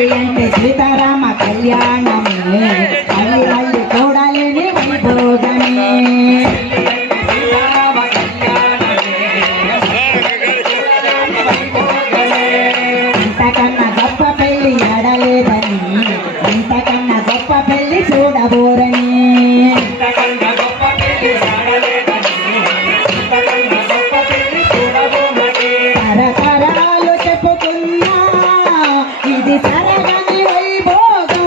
పెళ్లి అంటే సీతారామ కళ్యాణమే మళ్ళీ మళ్ళీ చూడలేని వైభోగమే ఇంతకన్నా గొప్ప పెళ్లి ఎడలేదని ఇంతకన్నా గొప్ప పెళ్లి చూడబోరని తరతరాలు చెప్పుకున్నా ఇది తరగని వైభోగం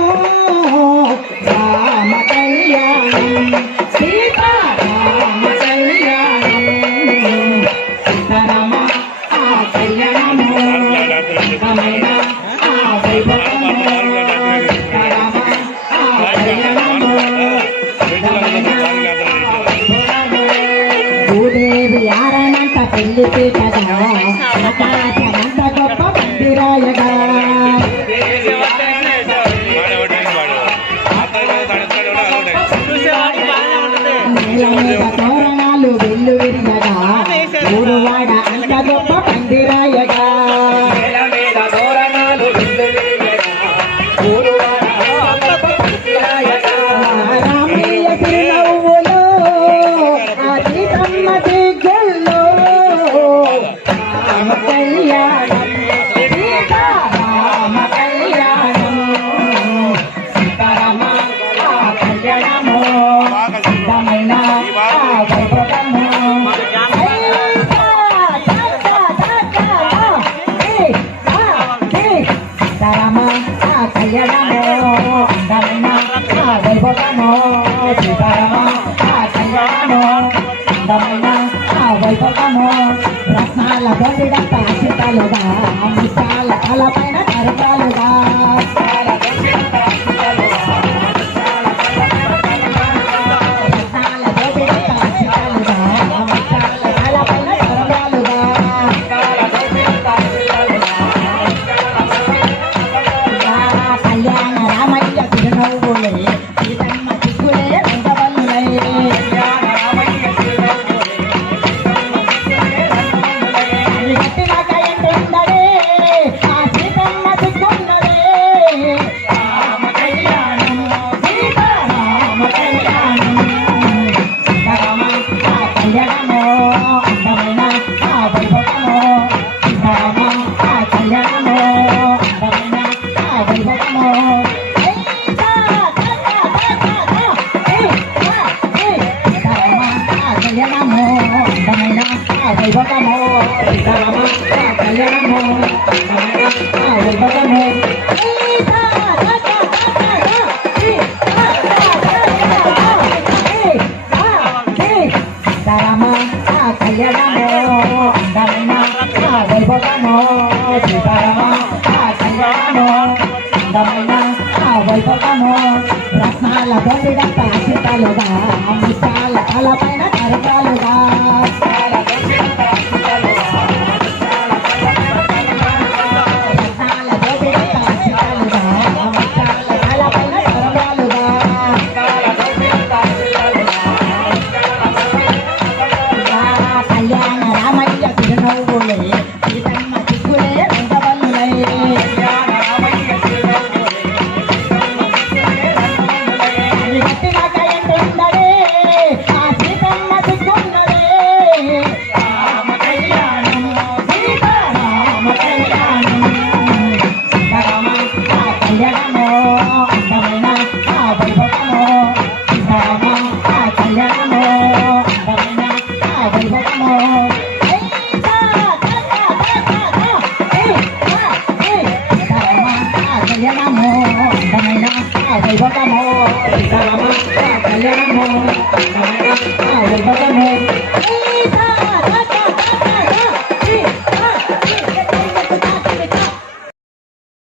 రామ కళ్యాణం సీతారామ కళ్యాణం సీతారామ ఆ కళ్యాణము రమైన ఆ వైభోగము సీతారామ ఆ కళ్యాణము భూదేవి ఆరణంత పెళ్లి పీటగా ఆకాశమంత గొప్ప మందిరాయగా నేల మీద తోరణాలు వెల్లు విరియగా ఊరువాడ అంత గొప్ప మందిరాయగా రామయ్య తిరునవ్వులో ఆ సీతమ్మ దిగ్గుల్లో రామ కళ్యాణం సీతారామ కళ్యాణం సీతారామ ఆ కళ్యాణము సిద్ధమైన ఆ వైభవము సీతారామ ఆ కళ్యాణము అందమైన ఆ వైభవము సీతారామ ఆ కళ్యాణము అందమైన ఆ వైభవము రత్నాల బొండిడంత అక్షితాలుగా ముత్యాల తలపైన కరతాలుగా రత్నాల బొండిడంత అక్షితాలుగా ముత్యాల తలపైన కరతాలుగా కళ్యాణ రామయ్య తిరునవ్వులే సీతమ్మ దిక్కులే వెంటవల్లులై గట్టినాక ఎంటుందడే ఆ సీతమ్మ దిక్కున్నదే రామ కళ్యాణం సీతారామ కళ్యాణం సీతారామ ఆ కళ్యాణము అందమైన ఆ వైభవము సీతారామ ఆ కళ్యాణము అందమైన ఆ వైభవము సీతారామ ఆ కళ్యాణము అందమైన ఆ వైభవము సీతారామ ఆ కళ్యాణము అందమైన ఆ వైభవము సీతారామ ఆ కళ్యాణము అందమైన ఆ వైభవము సీతారామ ఆ కళ్యాణము అందమైన ఆ వైభవము రత్నాల బొండిడంత అక్షితాలుగా ముత్యాల తలపైన కరతాలుగా రత్నాల బొండిడంత అక్షితాలుగా ముత్యాల తలపైన కరతాలుగా కళ్యాణ రామయ్య తిరునవ్వులే సీతమ్మ దిక్కులే వెంటవల్లులై గట్టినాక ఎంటుందడే ఆ సీతమ్మ దిక్కున్నదే రామ కళ్యాణం సీతారామ కళ్యాణం సీతారామ ఆ కళ్యాణము అందమైన ఆ వైభవము సీతారామ ఆ కళ్యాణము అందమైన ఆ వైభవము సీతారామ ఆ కళ్యాణము అందమైన ఆ వైభవము సీతారామ ఆ కళ్యాణము అందమైన ఆ వైభవము